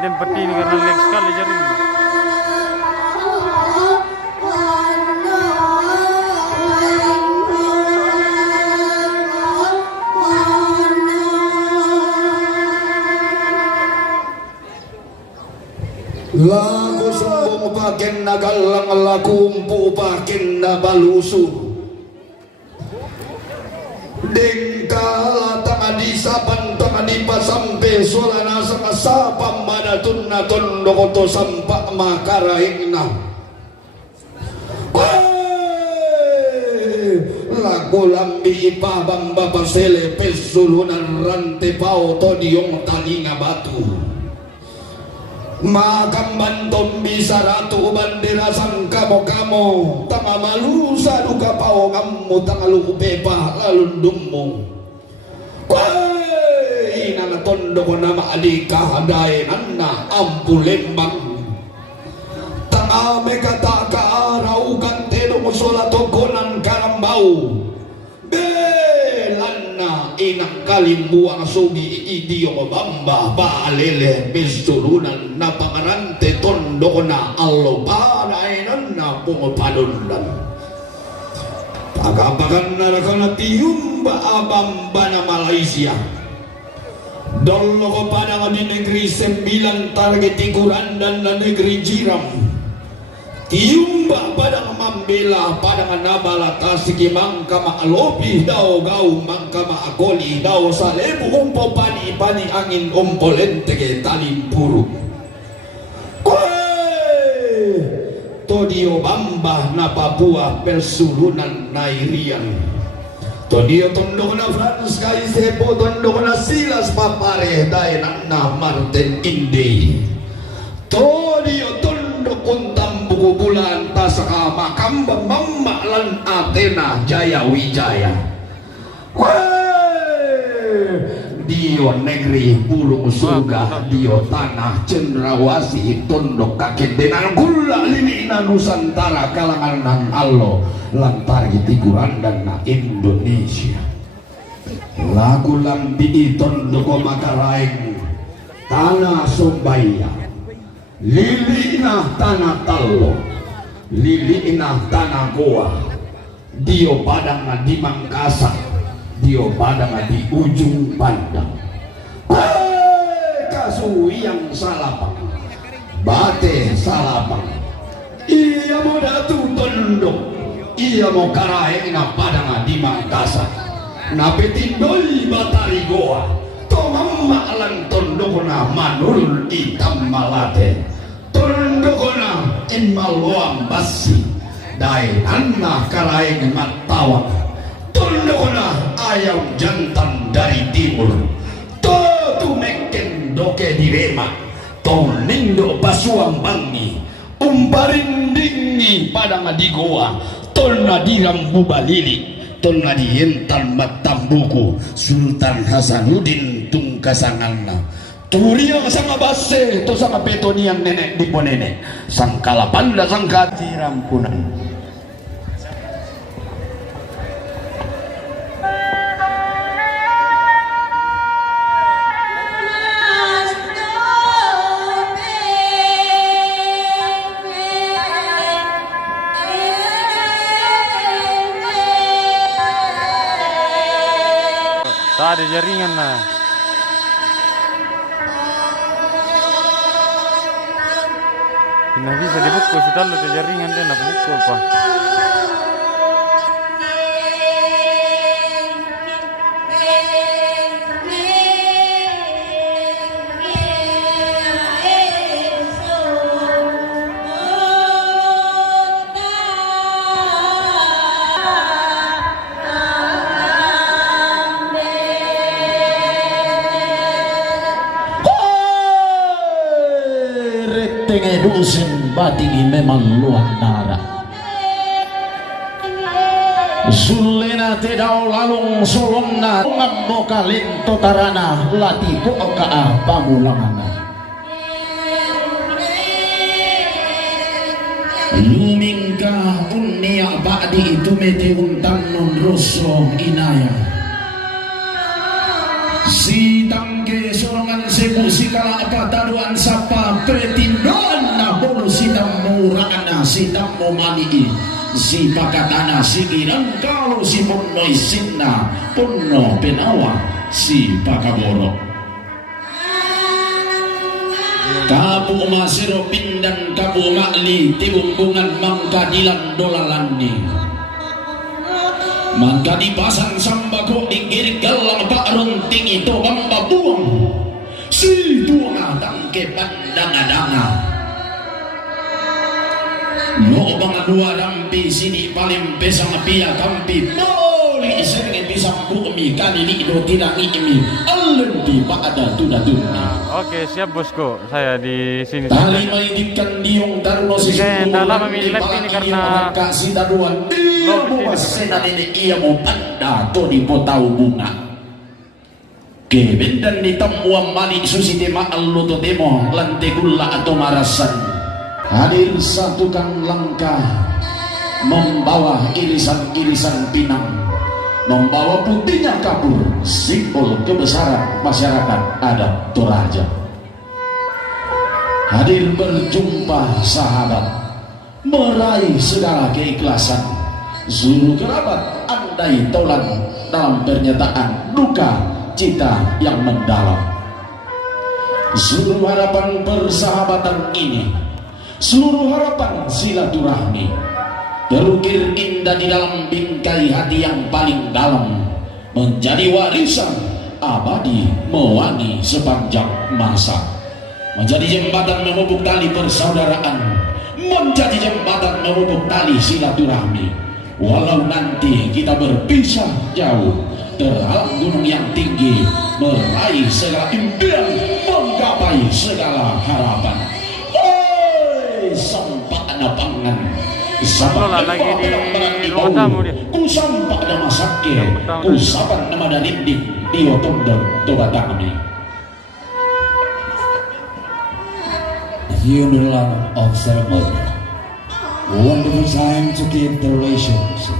di tempat ini karena leg sekali jaring. Lagu sombong pakin na galang, lakumpu pakin na balusu. Dengkala tanga di sapan tanga di pasampe solana sama sapam madatun na tondo koto sampak makaraing na. Lagu lambi ipabang babasele pesulunan rante pao todiong talinga batu. Makam tombi saratu bandera sangka kamo tanga malusa duka pao kamu tanga luku pepa lalundummu. Kwai nana tondo ko nama adika hadai nana ampu lembang tanga mekata ka arau kanteno musola tokonan karambau belana inang kalimbuang sugi idio bamba balele besturunan na pangarante tondo ko na allo panainan na pumapadunan pagapagan na rakana tiyumba abamba na Malaysia dolo ko pada nga di negeri 9 target tiguran dan na negeri jiram tiyumba pada nga mambela pada nga nabalatasi ki mangka maalopi daw gau mangka maakoli daw sa lebu umpo pani angin umpo lente ke talimpuru todio bamba na Papua persulunan na Irian todio tondo na Franz Kaisepo tondo na Silas Papare dai na Martin Indi todio tondo kuntam buku bulan tasaka makambang mamma lan Athena Jaya Wijaya dio negeri burung surga dio tanah cendrawasih tunduk kakek dengan gula lini Nusantara kalangan nan allo lantar tiguran dan na Indonesia lagu lambi tunduk makaraing tanah Sumbaya lilina tanah Tallo lilina tanah Goa dio padang di Mangkasa dio padang di ujung pandang kasuyang salapang bate salapang iya mau datu tondok iya mau karaeng na padang di Mangkasa na petindoi batari Goa to mamma lan tondok na manul itam malate tondok na in maluam basi dai anna karaeng matawang tondok na ayam jantan dari timur to tumeken doke direma to nindo basuang bangi umparindingi padang di Goa tolna dirambu balili tolna dientan matambuku Sultan Hasanuddin tungkasanganna turiang sanga base to sanga petoniang nenek di ponene sangkala panda sangka tirampunan Tak ada jaringan lah. Tidak bisa dibuka setelah ada jaringan dia nak buka apa? Tenge dusin batini memang luar nara Zulena tedau lalung solomna ngambo kalin totarana lati poka pamulangana lumingka unia ba'di itu mete untan non rosso inaya si tangke sorongan sebu si kala pataduan sapa pretindon na bolo si tamurana si tamumani si pakatana si girang kalau si punnoy sinna punno penawa si pakaboro kabu masiro pindan kabu makli tibumbungan mangkadilan dolalani mangka dipasang sambako digiring galang pak runting itu mambabuang si tuang tangke pandang-danga lo bang dua rampi sini paling pesang pia kampi boli sering pisang bumi kali lido tidak ini alun di pada tuna. Oke, siap bosku. Saya di sini. Tali mainkan diung taruno si tidak lama milih ini karena kasih daruan dia mau sena ini ia mau panda to di potau bunga kebendan di tamuam malik susi tema allo to demo lante gula atau marasan hadir satu kang langkah membawa irisan-irisan pinang membawa putihnya kabur simbol kebesaran masyarakat adat Toraja hadir berjumpa sahabat meraih segala keikhlasan seluruh kerabat andai tolan dalam pernyataan duka cita yang mendalam seluruh harapan persahabatan ini seluruh harapan silaturahmi terukir indah di dalam bingkai hati yang paling dalam menjadi warisan abadi mewangi sepanjang masa menjadi jembatan memupuk tali persaudaraan menjadi jembatan memupuk tali silaturahmi walau nanti kita berpisah jauh terhalang gunung yang tinggi meraih segala impian menggapai segala harapan sampak pangan Sampah lagi di ruang tamu dia. Ku sampak nama sakit ku saban nama darindik di otondor tobatang kami funeral of ceremony. Wonderful time to keep the relationship.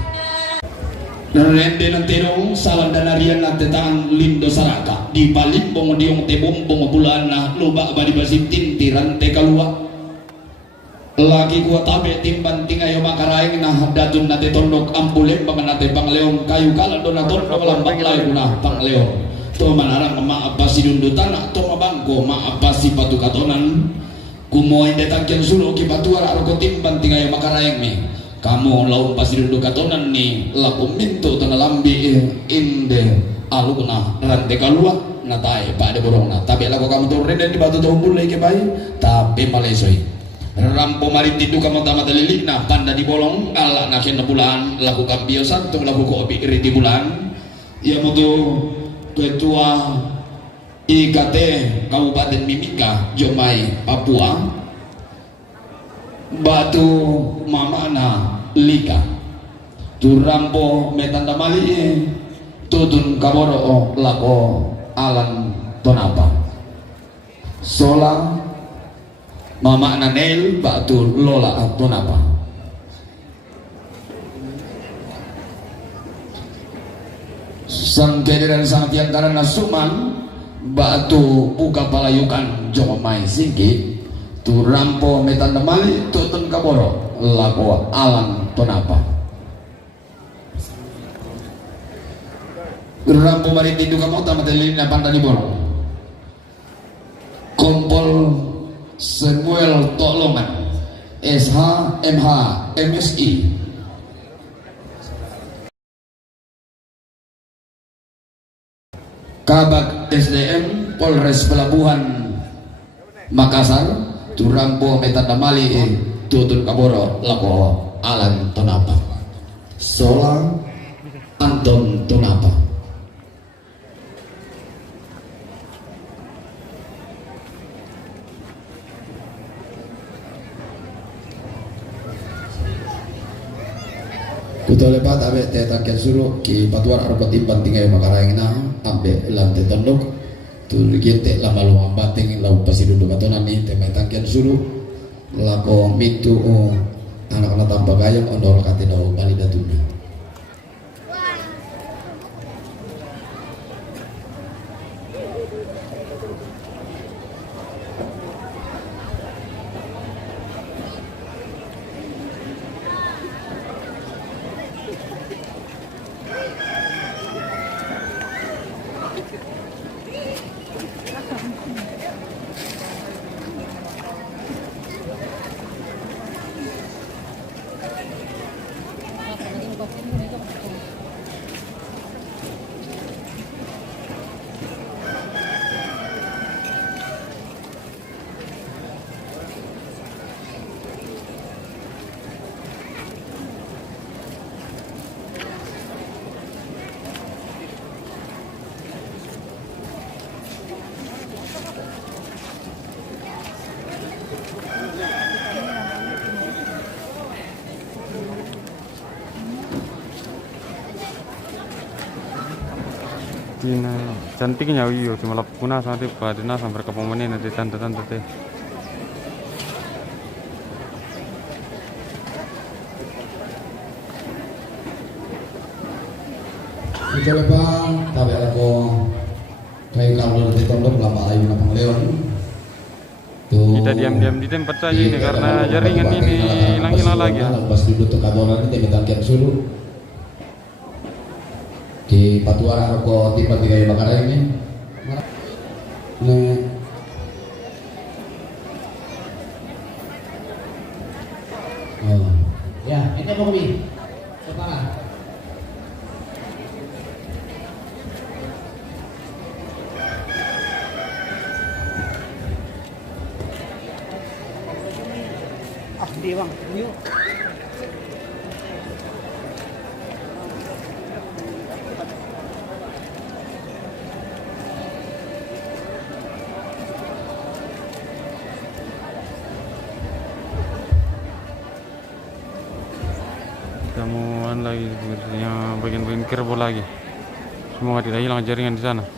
Rende nantirong salam danarian na tetang lindo saraka di palimbong diong tebumbong bulan na luba badi basim tintiran te kalua lagi gua tabe timban tingayo makaraing na datun na tetondok ambulem panganate pangleong kayu kala dona tondok lambang layo na pangleong to manarang maaf pasi dundutan to mabangko maaf pasi patukatonan kumoy detangken sulo ki batuara arko timban tingayo makaraing mi kamu laun pasi dundukatonan ni laku minto tana lambi inde aluna rante kalua natai pada borong na tapi laku kamu tuh rende di batu tumbul lagi bayi tapi malesoi rampo marit itu kamu tamat lilik na panda di bolong ala nakin na bulan laku kambio satu laku kopi iri di bulan ia mutu ketua IKT Kabupaten Mimika Jomai Papua batu mamana lika tu rampo metanda mali tutun kaboro lako alan tonapa sola mama nanel batu lola tonapa sang kediran sang tiang karena suman batu buka palayukan Jomai singkit tu rampo metanda mali tutun kaboro lako alan tonapa rampo mari tindu kamu tamat lilin panda di bolong kompol Samuel Tolongan SH MH MSI Kabak SDM Polres Pelabuhan Makassar Turampo Metanda Mali Tutun Kaboro Lako Alan Tonapa Sola Anton Tonapa Kuto lepat abe teta ken suruh ki patuar arpa timbang tinggal makaraing na ambe lantai tondok tu gete lama luang bating lau pasi duduk katonan ni temetan ken suruh lako mitu anak-anak tanpa gayam ondor kate dau bali datuna Pina cantiknya iyo cuma lapuna sama tipe dina sampai ke pemenang nanti tante-tante teh. Ito bang tabi ako kay Carlo de Tondo lama ayu na Pangleon. Kita diam-diam di tempat saja ini karena jaringan ini hilang-hilang lagi ya. Pas duduk ke kadoran ini kita kian sulu. Di patuara rokok tipe tiga bakar ini. Nah, oh, ya ini mau kami. Sekarang. Di bang, yuk. Temuan lagi sebenarnya bagian-bagian kerbau lagi. Semoga tidak hilang jaringan di sana.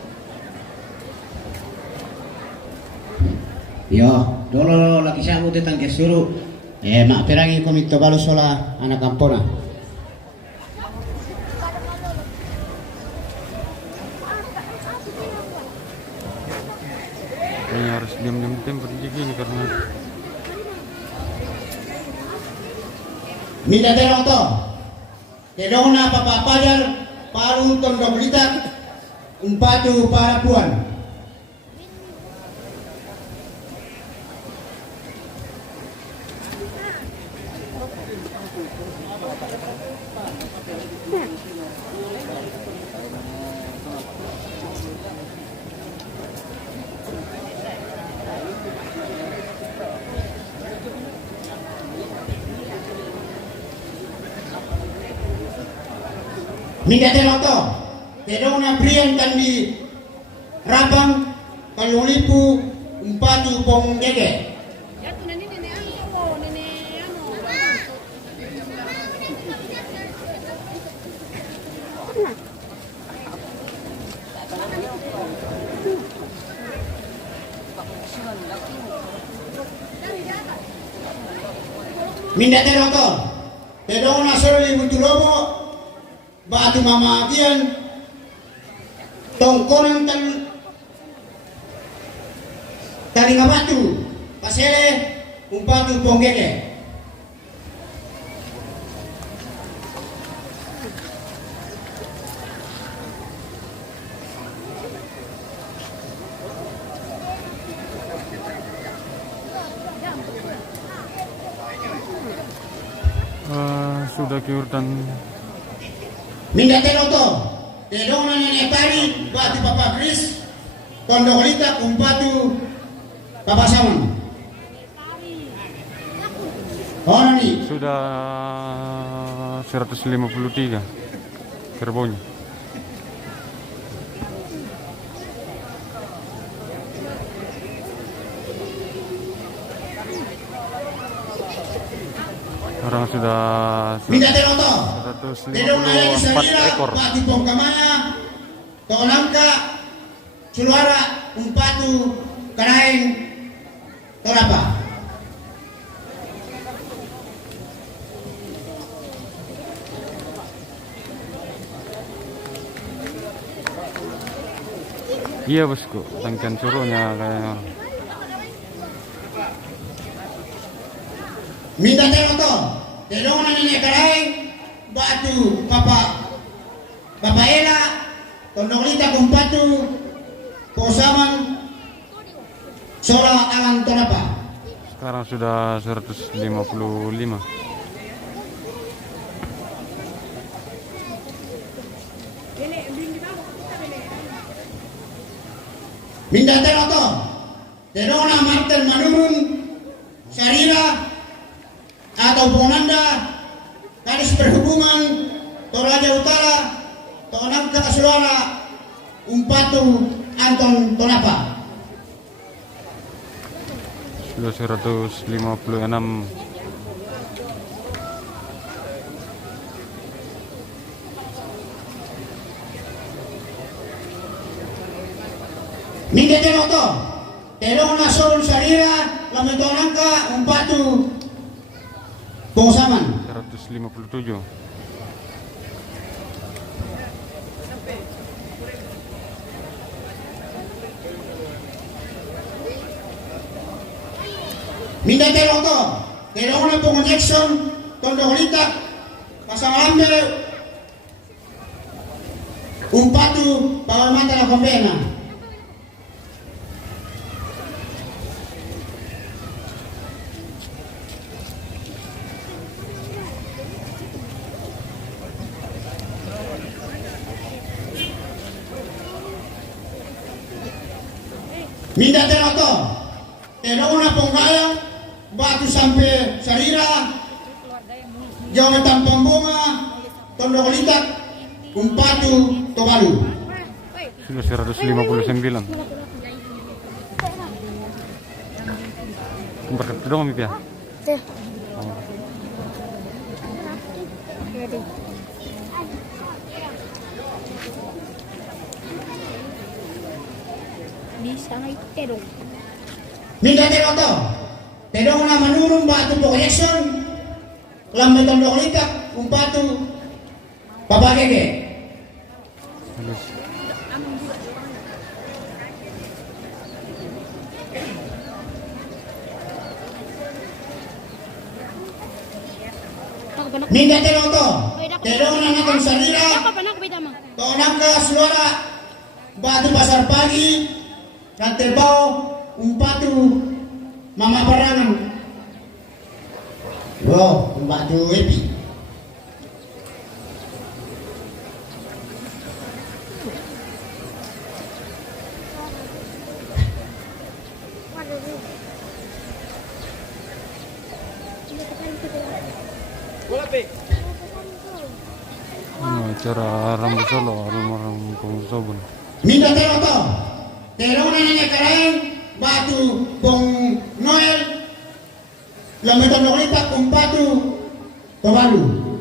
Yo, dolo laki siya uti tang kesuru. Mak perangi komito balo sola anak kampona. Kayaknya harus diam-diam di tempat ini karena Minda terong to. Terong na papapajar paru tondok litak umpatu para puan. Minda teroto, terong na priyan kan di Rabang, Kalulipu, umpatu pong dege. Minda teroto, terong na soli Muntulomo, batu mamakian tongkonan talinga batu pasele umpatu ponggeke sudah ke urutan Minda teroto, terong na nenekari batu Papa Kris, tondok umpatu Papa Saman. Oh nih. sudah 153 kerbaunya. Orang sudah Minda teroto. 154 ekor. Batu pongkamana, tolangka, suara umpatu karain, torapa. Iya bosku, tangkian suruhnya kayaknya. Minda teroto, terong na nenek karain, batu Papa Ela, tondolita kumpatu, posaman, sola alang torapa. Sekarang sudah 155. Minda teroto, terong na Martin Manurun, Sarira, atau Bonanda, Kadis Perhubungan, Toraja Utara, Tonangka Suara, Umpatu Anton Tonapa. Sudah 156. Pungsaman. 157. Minda Teroto, Terona Pongo Jackson, Tondo Holita, Pasangambe, Umpatu, Pawamata la Kombena. Minda Teroto, Terona Ponggaya, Batu sampai Sarira, Jawatan Pambonga, Tondo Litak, Umpatu, Tobalu. Sudah 159. Berkat dong Mip ya. Bisa terong. Minda Teroto, Terong na manurong Batu Projection, Lambe Tondo Litak, Umpatu, Papagege. Minda Teroto, Terong na Nakon Sarira, Tonang ka Suara, Batu Pasar Pagi, Rantebao, Umpatu, Mama Parangan. Wow, Umpatu Epi. Acara Rambu Solo, Almarhum Kong Sobun. Minda Teroto, Terong na Nanya Karayan, Batu Bong Noel, Lambe Tondo Litak, Umpatu, Tobalu.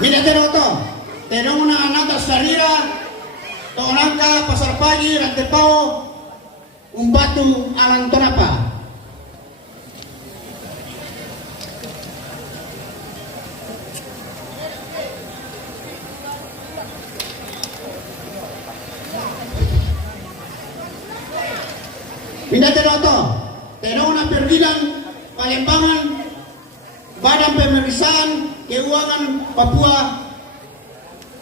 Minda Teroto, Terong na Anata Sarira, Tonangka Pasar Pagi, Rantepao, Umpatu, Alang Tonapa. Minda Teroto, Terong na Perdilan, Palembangan, Badan Pemeriksaan Keuangan Papua,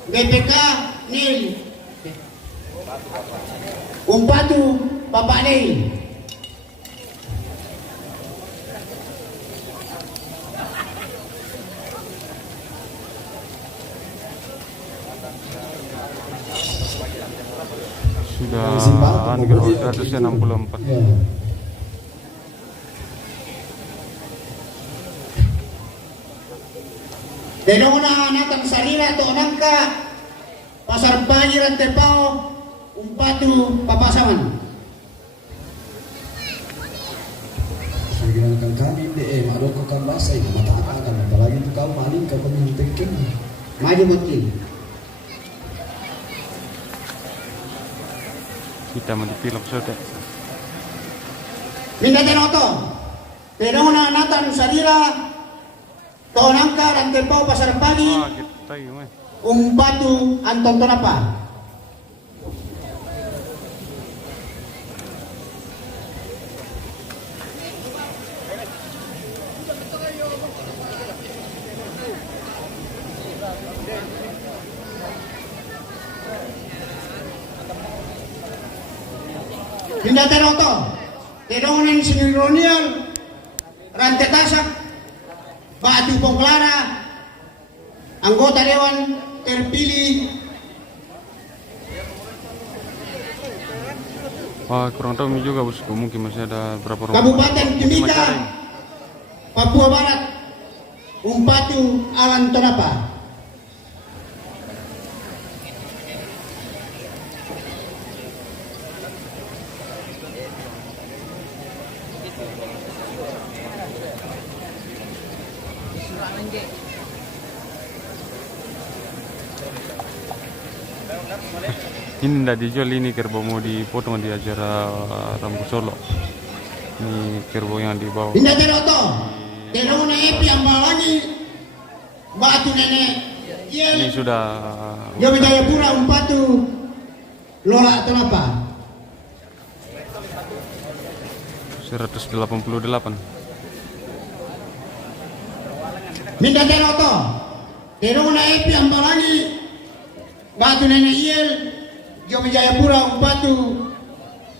GPK, NIL, Umpatu, Bapak Nil. Sudah 164. Terong na Anatang Sarira, Tonangka, Pasar Pagi, Rantepao, Umpatu, Papasaman. Segerakan kami mado ko kan basa itu mata akan apalagi itu kau maling kau penyuntikin Maju Mutin. Kita mau dipilok sudah. Minda Teroto, Terong na Anatang Sarira, Tonangka, Rantepao, Pasar Pagi, Wah, kita yun eh. Umpatu, Anton Tonapa. Minda Teroto, Terong na Sinironial, Rantetasak, Batu Pongklara, anggota Dewan terpilih. Wah, kurang tahu ini juga bosku, mungkin masih ada berapa rumah. Kabupaten Timika, Macaring. Papua Barat, Umpatu, Alan Tonapa. Ini ndak dijual, ini kerbau mau dipotong di acara Rambu Solo. Ini kerbau yang dibawa. Indah teroto, terona epi ambalangi batu nenek. Ini sudah Yo Jayapura umpatu lola atau apa? 188. Minta teroto, terona epi ambalangi batu nenek iel. Yo Jayapura umpatu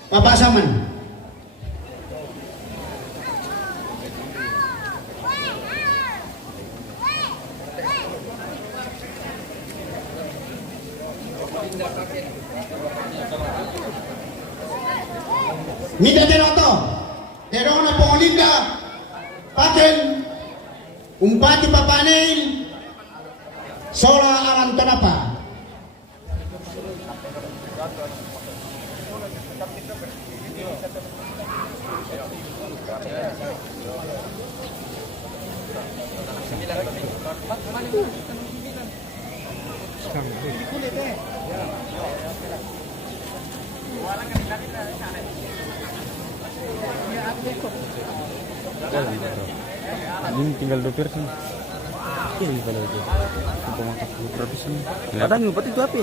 Bapak Saman. Minta teroto, terona pengolinda, paten, umpati papaneil, sola alam tanapa. Ini tinggal 2 persen. Ini kalau itu. Untuk makan 10 persen. Kadang ngumpet itu apa?